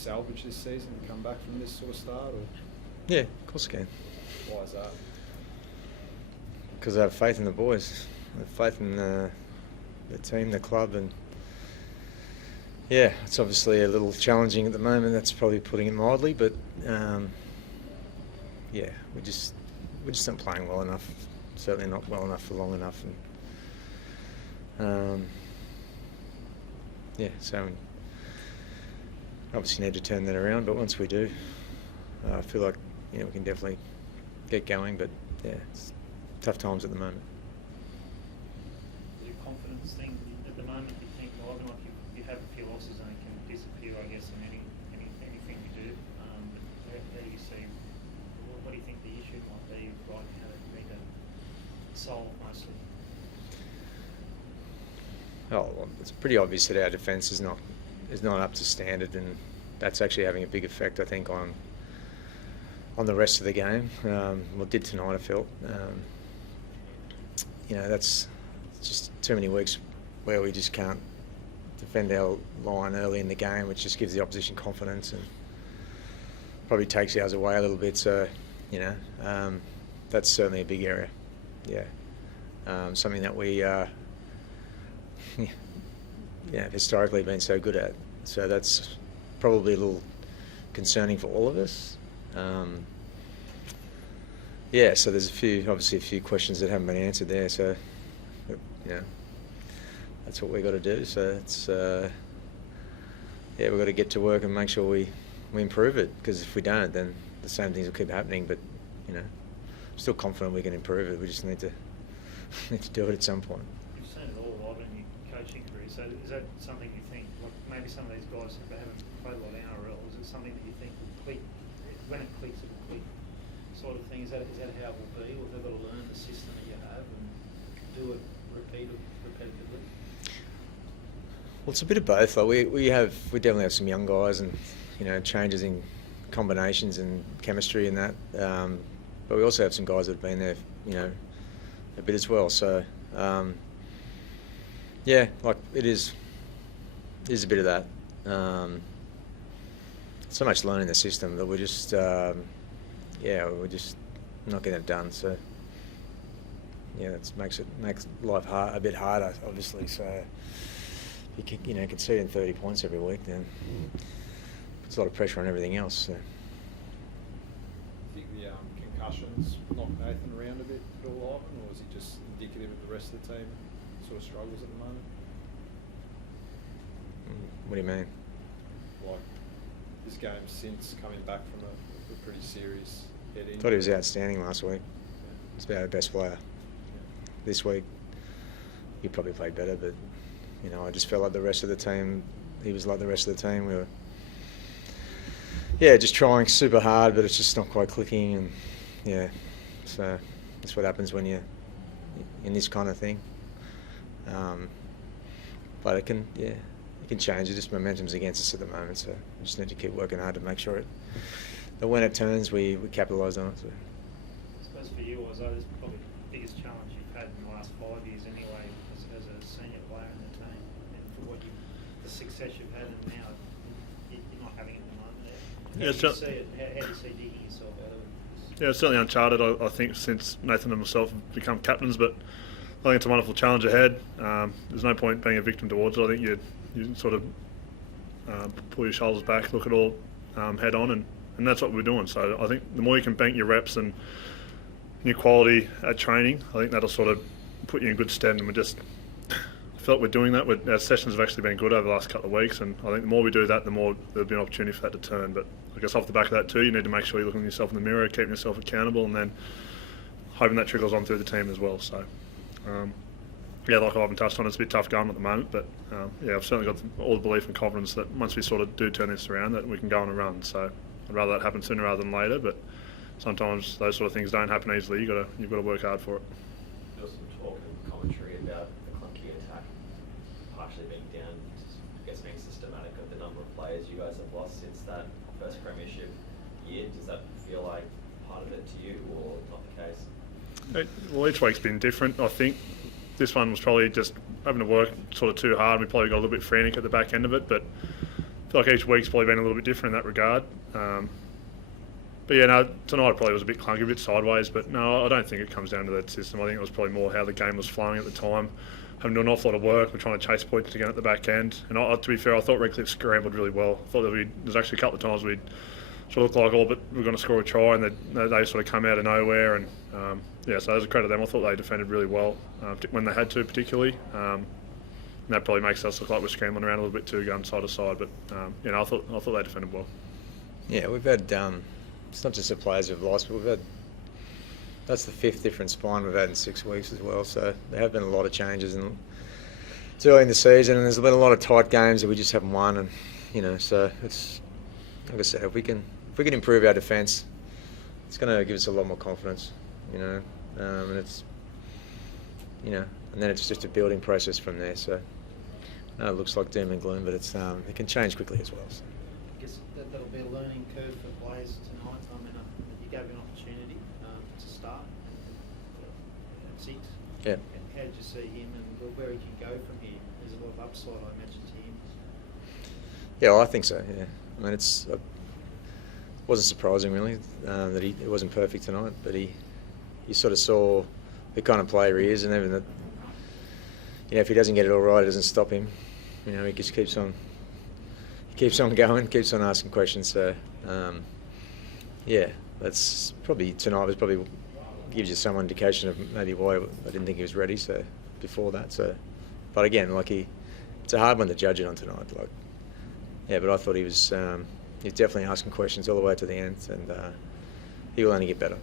salvage this season and come back from this sort of start? Or? Yeah, of course I can. Why is that? Because I have faith in the boys. I have faith in the team, the club, and yeah, it's obviously a little challenging at the moment. That's probably putting it mildly, but yeah, we just aren't playing well enough. Certainly not well enough for long enough, and yeah, so we obviously need to turn that around. But once we do, I feel like we can definitely get going. But yeah, it's tough times at the moment. Your confidence thing at the moment, you think, well, Ivan, like you have a few losses and it can disappear, I guess, in anything you do. How do you see? What do you think the issue might be right now that you need to solve mostly? Well, it's pretty obvious that our defence is not up to standard, and that's actually having a big effect, I think, on the rest of the game. Well, it did tonight, I felt. That's just too many weeks where we just can't defend our line early in the game, which just gives the opposition confidence and probably takes ours away a little bit. So, that's certainly a big area. Yeah, something that we historically been so good at. So that's probably a little concerning for all of us. So there's obviously a few questions that haven't been answered there. So, that's what we've got to do. So it's we've got to get to work and make sure we improve it. Because if we don't, then the same things will keep happening. But I'm still confident we can improve it. We just need to do it at some point. You've seen it all, Ivan, in your coaching career. So is that something you think, like maybe some of these guys who haven't played a lot of NRL, is it something that you think will click? When it clicks, it will click, sort of thing. Is that how it will be? Or they've got to learn the system that you have and do it repetitively? Well, it's a bit of both. Like we definitely have some young guys, and changes in combinations and chemistry and that. But we also have some guys that have been there, a bit as well. So it is a bit of that. So much learning the system that we're just we're just not getting it done. So that makes life a bit harder, obviously. So you can conceding 30 points every week, then puts a lot of pressure on everything else. So. Do you think the concussions knocked Nathan around a bit at all, Ivan, or is he just indicative of the rest of the team sort of struggles at the moment? What do you mean? Like this game since coming back from a pretty serious head injury. I thought he was outstanding last week. He's about our best player. This week, he probably played better, but I just felt like the rest of the team. He was like the rest of the team. We were, just trying super hard, but it's just not quite clicking, and so that's what happens when you're in this kind of thing. But it can change. It just momentum's against us at the moment, so we just need to keep working hard to make sure that when it turns, we capitalise on it. So. I suppose for you, this is probably the biggest challenge you've had in the last 5 years anyway, as a senior player in the team, and for the success you've had, and now you're not having it at the moment. How do you see it? How do you see digging yourself out of it? Yeah, it's certainly uncharted, I think, since Nathan and myself have become captains, but I think it's a wonderful challenge ahead. There's no point being a victim towards it. I think you sort of pull your shoulders back, look it all head on, and that's what we're doing. So I think the more you can bank your reps and your quality at training, I think that'll sort of put you in good stead. And I felt we're doing that. Our sessions have actually been good over the last couple of weeks, and I think the more we do that, the more there'll be an opportunity for that to turn. But I guess off the back of that too, you need to make sure you're looking at yourself in the mirror, keeping yourself accountable, and then hoping that trickles on through the team as well. So. Like Ivan touched on, it's a bit tough going at the moment, but I've certainly got all the belief and confidence that once we sort of do turn this around, that we can go on a run. So I'd rather that happen sooner rather than later, but sometimes those sort of things don't happen easily. You've got to work hard for it. There was some talk and commentary about the clunky attack partially being down, I guess, being systematic of the number of players you guys have lost since that first premiership year. Does that feel like part of it to you, or not the case? Well, each week's been different. I think this one was probably just having to work sort of too hard. We probably got a little bit frantic at the back end of it, but feel like each week's probably been a little bit different in that regard. But yeah, no, tonight probably was a bit clunky, a bit sideways. But no, I don't think it comes down to that system. I think it was probably more how the game was flowing at the time. Having to do an awful lot of work, we're trying to chase points again at the back end. And to be fair, I thought Redcliffe scrambled really well. I thought there's actually a couple of times we'd sort of looked like, but we're going to score a try, and they sort of come out of nowhere. And so there's a credit to them. I thought they defended really well when they had to, particularly. And that probably makes us look like we're scrambling around a little bit too, going side to side. But I thought they defended well. Yeah, we've had. It's not just the players who've lost, but that's the 5th different spine we've had in 6 weeks as well. So there have been a lot of changes, and it's early in the season, and there's been a lot of tight games that we just haven't won. And so it's like I said, if we can improve our defence, it's going to give us a lot more confidence. And it's and then it's just a building process from there. So I know it looks like doom and gloom, but it can change quickly as well. So. I guess that'll be a learning curve for players tonight. I mean, you gave an opportunity to start at 6. Yeah. How did you see him, and where he can go from here? There's a lot of upside, I imagine, to him. Yeah, well, I think so. Yeah, I mean, it wasn't surprising really that he wasn't perfect tonight, but he sort of saw the kind of player he is, and even that. If he doesn't get it all right, it doesn't stop him. He just keeps on going, keeps on asking questions. So, that's probably tonight was probably gives you some indication of maybe why I didn't think he was ready. So before that, but again, it's a hard one to judge it on tonight. But I thought he was definitely asking questions all the way to the end, and he will only get better.